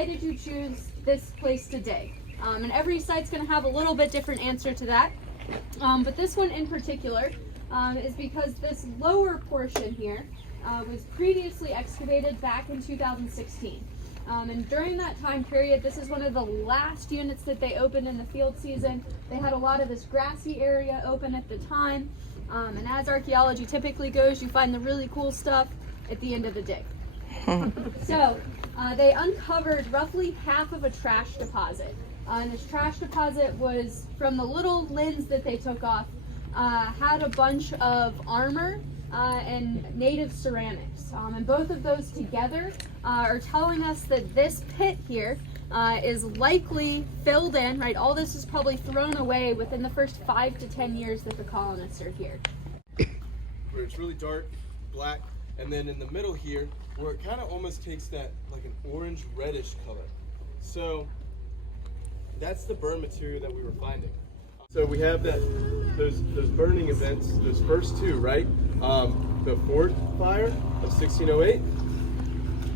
why did you choose this place to dig? And every site's going to have a little bit different answer to that. But this one in particular is because this lower portion here was previously excavated back in 2016. And during that time period, this is one of the last units that they opened in the field season. They had a lot of this grassy area open at the time. And as archaeology typically goes, you find the really cool stuff at the end of the dig. So they uncovered roughly half of a trash deposit. And this trash deposit was from the little lids that they took off, had a bunch of armor and native ceramics. And both of those together are telling us that this pit here is likely filled in, right? All this is probably thrown away within the first 5 to 10 years that the colonists are here. Where it's really dark, black, and then in the middle here, where it kind of almost takes that like an orange reddish color. So that's the burn material that we were finding. So we have those burning events, those first two, right? The Fort Fire of 1608.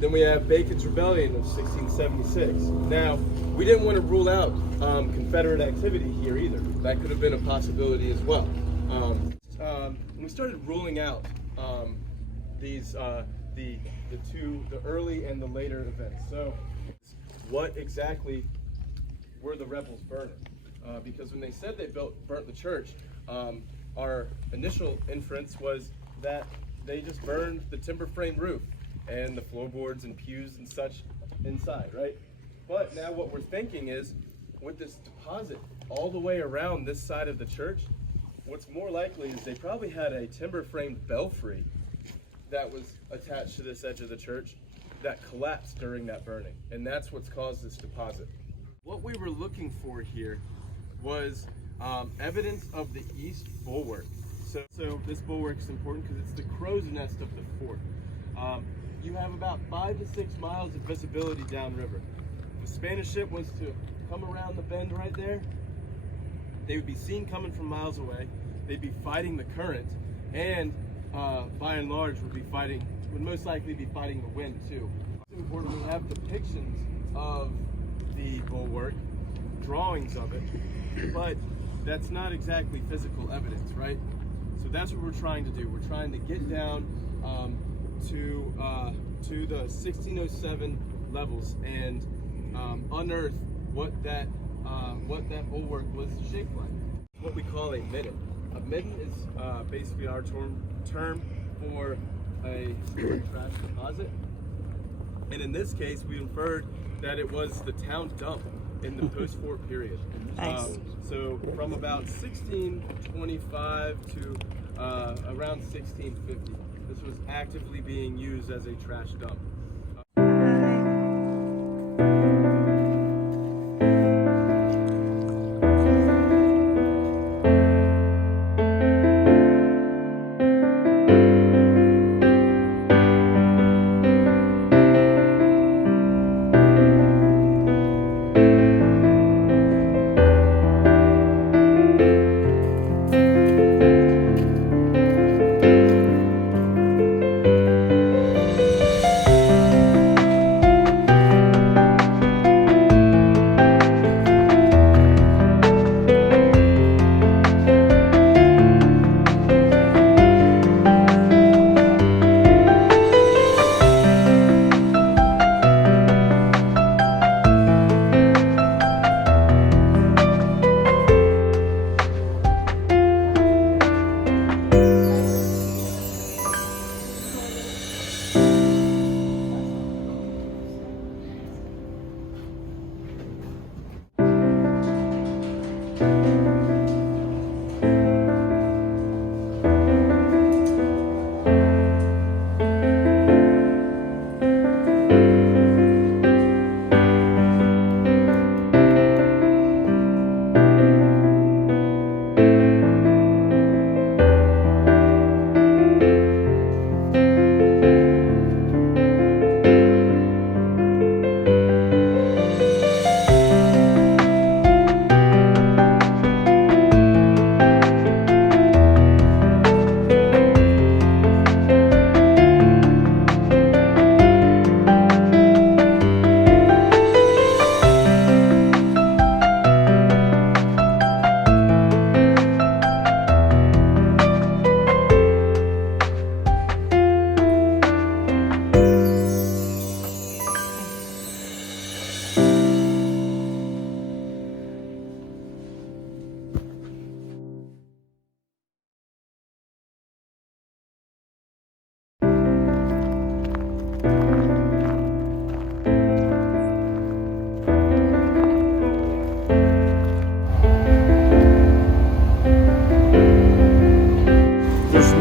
Then we have Bacon's Rebellion of 1676. Now, we didn't want to rule out Confederate activity here either. That could have been a possibility as well. We started ruling out the early and the later events. So, what exactly were the rebels burning? Because when they said they burnt the church, our initial inference was that they just burned the timber frame roof and the floorboards and pews and such inside, right? But now what we're thinking is, with this deposit all the way around this side of the church, what's more likely is they probably had a timber framed belfry that was attached to this edge of the church that collapsed during that burning. And that's what's caused this deposit. What we were looking for here was evidence of the east bulwark. So this bulwark is important because it's the crow's nest of the fort. You have about 5 to 6 miles of visibility downriver. If a Spanish ship was to come around the bend right there, they would be seen coming from miles away. They'd be fighting the current, and by and large would most likely be fighting the wind too. It's important we have depictions of the bulwark, drawings of it, but that's not exactly physical evidence, right? So that's what we're trying to do. We're trying to get down to the 1607 levels and unearth what that bulwark was shaped like. What we call a midden. A midden is basically our term for a historic trash deposit. And in this case, we inferred that it was the town dump in the post-fort period. Nice. So from about 1625 to around 1650, this was actively being used as a trash dump.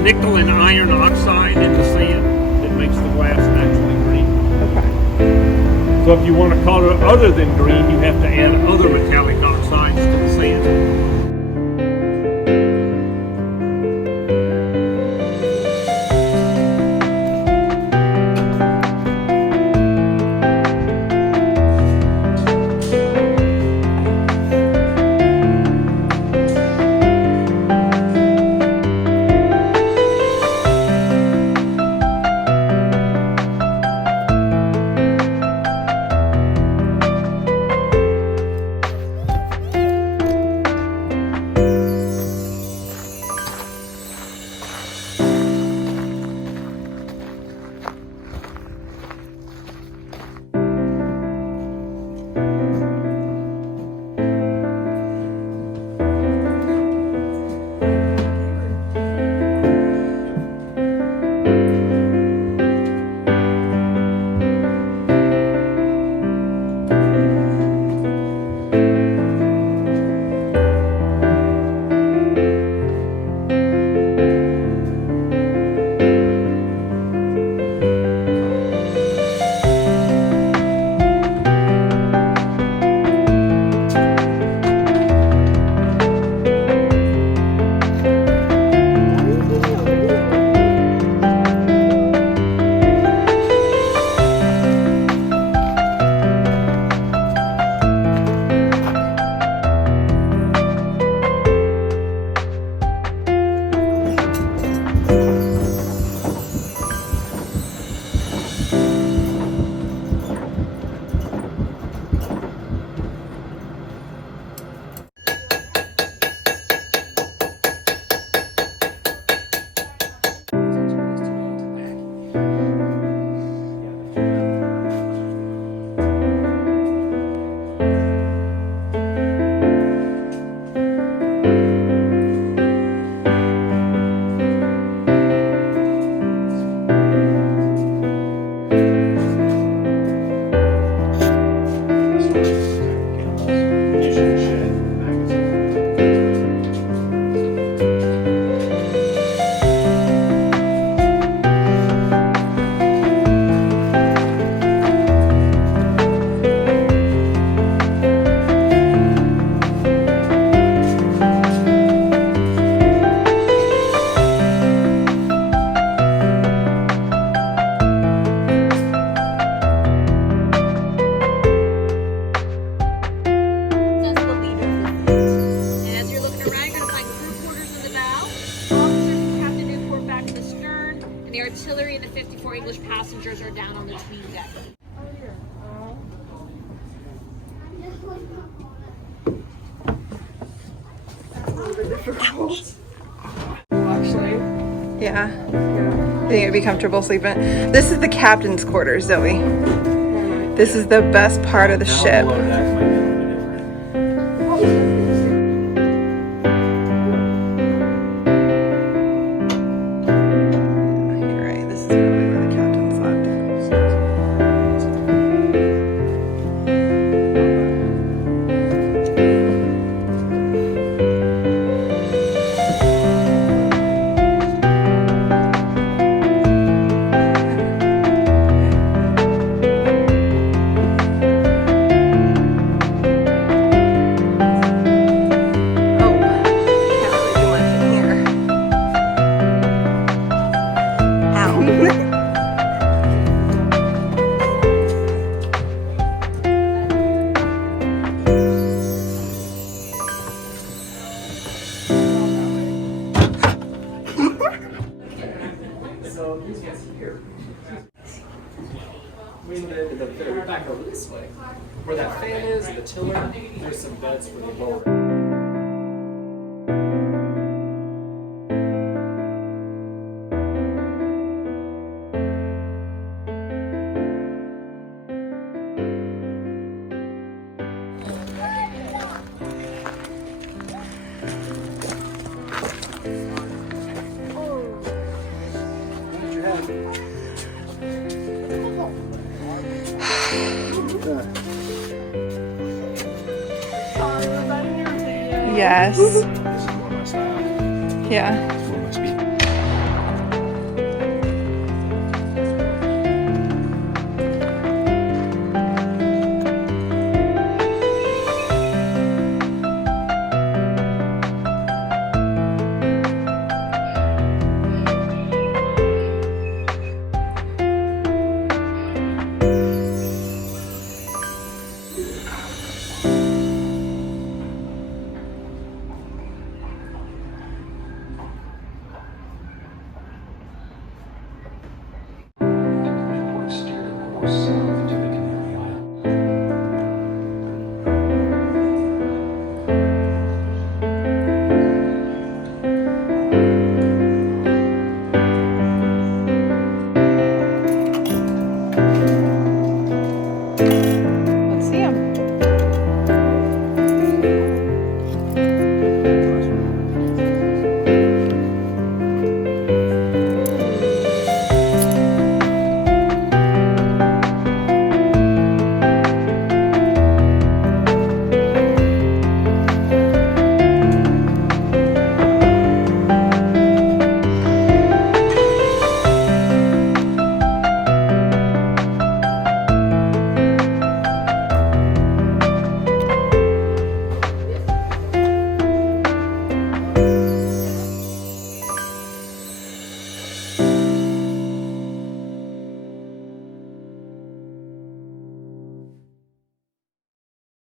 nickel and iron oxide in the sand that makes the glass naturally green. Okay. So if you want a color other than green, you have to add other metallic oxides to the sand. The artillery and the 54 English passengers are down on the 'tween deck. Actually. Yeah. I think it'd be comfortable sleeping. This is the captain's quarters, Zoe. This is the best part of the ship. You're right, this is probably where the captain slept. The back over this way. Where that fan is, the tiller, there's some beds for the lower. Yes. This is more my style. Yeah.